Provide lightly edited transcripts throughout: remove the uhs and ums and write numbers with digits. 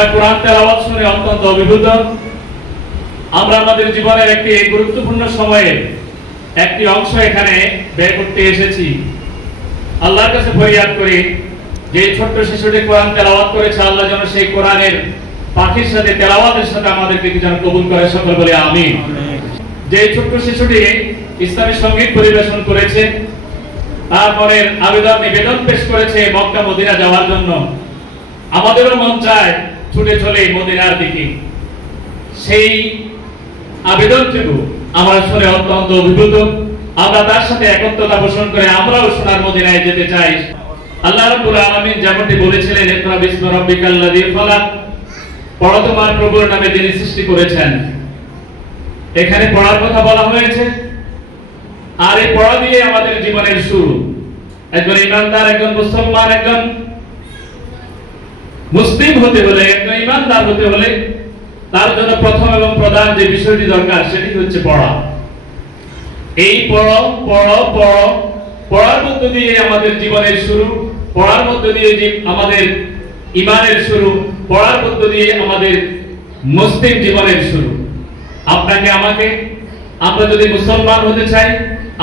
আমরা কোরআন তেলাওয়াত শুনে অত্যন্ত অভিভূত। আমরা আমাদের জীবনের একটি গুরুত্বপূর্ণ সময়ে একটি অংশ এখানে ব্যয় করতে এসেছি। আল্লাহর কাছে ফরিয়াদ করি যে ছোট্ট শিশুটি কোরআন তেলাওয়াত করেছে, আল্লাহ যেন সেই কোরআনের পাখির সাথে তেলাওয়াতের সাথে আমাদেরকে যেন কবুল করে, সকল বলে আমিন। যে ছোট্ট শিশুটি ইসলামী সঙ্গীত পরিবেশন করেছে, তারপরে আবেদন নিবেদন পেশ করেছে মক্কা মদিনা যাওয়ার জন্য, আমাদেরও মন চায় ছুটে চলে মদিনার দিকে। সেই আবেদনটুকু আমরা শুনে অত্যন্ত অভিভূত। আমরা তার সাথে একত্রতা পোষণ করে আমরাও সোনার মদিনায় যেতে চাই। আল্লাহ রাব্বুল আলামিন যেমনটি বলেছিলেন, ইকরা বিসমি রাব্বিকাল্লাযী খালাক, পড়ো তোমার প্রভুর নামে যিনি সৃষ্টি করেছেন। এখানে পড়ার কথা বলা হয়েছে, আর এই পড়া দিয়ে আমাদের জীবনের শুরু। একজন ইমানদার, একজন মুসলমান, একজন মুসলিম হতে হলে, একজন ইমানদার হতে হলে তার জন্য প্রথম এবং প্রধান যে বিষয়টি দরকার সেটি হচ্ছে পড়া। এই পড়ো পড়ো পড়ো, পড়ার মধ্য দিয়ে আমাদের জীবনের শুরু, পড়ার মধ্য দিয়ে আমাদের ঈমানের শুরু, পড়ার মধ্য দিয়ে আমাদের মুসলিম জীবনের শুরু। আপনাকে আমাকে, আমরা যদি মুসলমান হতে চাই,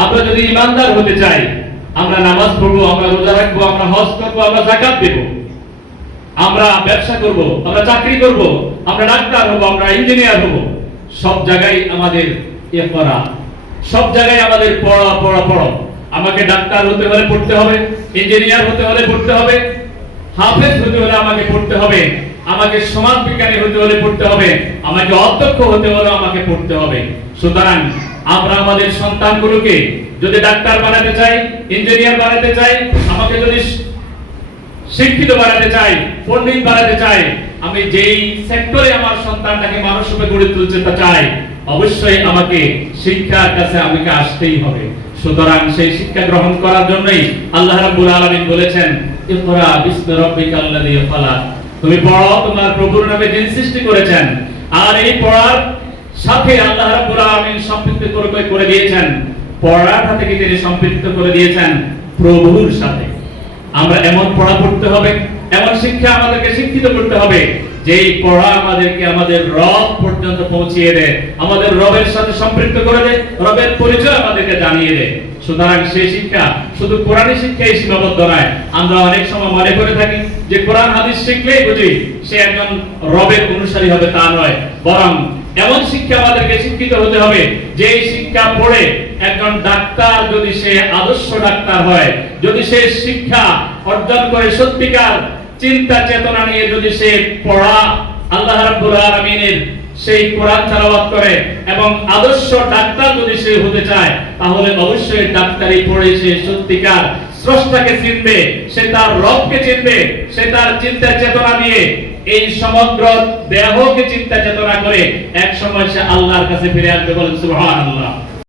আমরা যদি ইমানদার হতে চাই, আমরা নামাজ পড়বো, আমরা রোজা রাখবো, আমরা হজ করবো, আমরা যাকাত দেব, আমরা ব্যবসা করব, আমরা চাকরি করব, আমরা ডাক্তার হব, আমরা ইঞ্জিনিয়ার হব, সব জায়গায় আমাদের ইকরা, সব জায়গায় আমাদের পড়া পড়া পড়ো। আমাকে ডাক্তার হতে হলে পড়তে হবে, ইঞ্জিনিয়ার হতে হলে পড়তে হবে, হাফেজ হতে হলে আমাকে পড়তে হবে, আমাকে সমাজ বিজ্ঞানী হতে হলে পড়তে হবে, আমাকে অধ্যক্ষ হতে হলে আমাকে পড়তে হবে। সুতরাং আমরা আমাদের সন্তানগুলোকে যদি ডাক্তার বানাতে চাই, ইঞ্জিনিয়ার বানাতে চাই, আমাকে যদি শিক্ষিত বানাতে চাই, পণ্ডিত বানাতে চাই, আমি যেই সেক্টরে আমার সন্তানটাকে মানুষ রূপে গড়ে তুলতে চাই, অবশ্যই আমাকে শিক্ষার কাছে আমাকে আসতেই হবে। সুতরাং সেই শিক্ষা গ্রহণ করার জন্যই আল্লাহ রাব্বুল আলামিন বলেছেন, ইকরা বিসমি রাব্বিকাল্লাযী খালাক, তুমি পড়ো তোমার প্রভুর নামে যিনি সৃষ্টি করেছেন। আর এই পড়ার সাথে আল্লাহ রাব্বুল আলামিন সম্পৃক্ত করে দিয়েছেন, পড়াটা থেকে তিনি সম্পৃক্ত করে দিয়েছেন প্রভুর সাথে। আমরা এমন পড়া পড়তে হবে, এমন শিক্ষা আমাদেরকে শিক্ষিত করতে হবে যেই পড়া আমাদেরকে আমাদের রব পর্যন্ত পৌঁছিয়ে দেয়, আমাদের রবের সাথে সম্পৃক্ত করে দেয়, রবের পরিচয় আমাদেরকে জানিয়ে দেয়। সুতরাং সেই শিক্ষা শুধু কোরআনী শিক্ষাই সীমাবদ্ধ নয়। আমরা অনেক সময় মনে করে থাকি যে কোরআন হাদিস শিখলেই বুঝি সে একজন রবের অনুসারী হবে, তা নয়। বরং এমন শিক্ষা আমাদেরকে শিক্ষিত হতে হবে যে শিক্ষা পড়ে একজন ডাক্তার যদি সে আদর্শ ডাক্তার হয়, যদি সে শিক্ষা অর্জন করে সত্যিকার চিন্তা চেতনা নিয়ে যদি সে পড়া আল্লাহ রাব্বুল আলামিনের সেই কোরআন তেলাওয়াত করে এবং আদর্শ ডাক্তার যদি সে হতে চায়, তাহলে অবশ্যই ডাক্তারি পড়ে সে সত্যিকার স্রষ্টাকে চিনবে, সে তার রবকে চিনবে, সে তার চিন্তা চেতনা দিয়ে এই সমগ্র দেহকে চিন্তা চেতনা করে এক সময় সে আল্লাহর কাছে ফিরে আসবে। বলেন সুবহানাল্লাহ।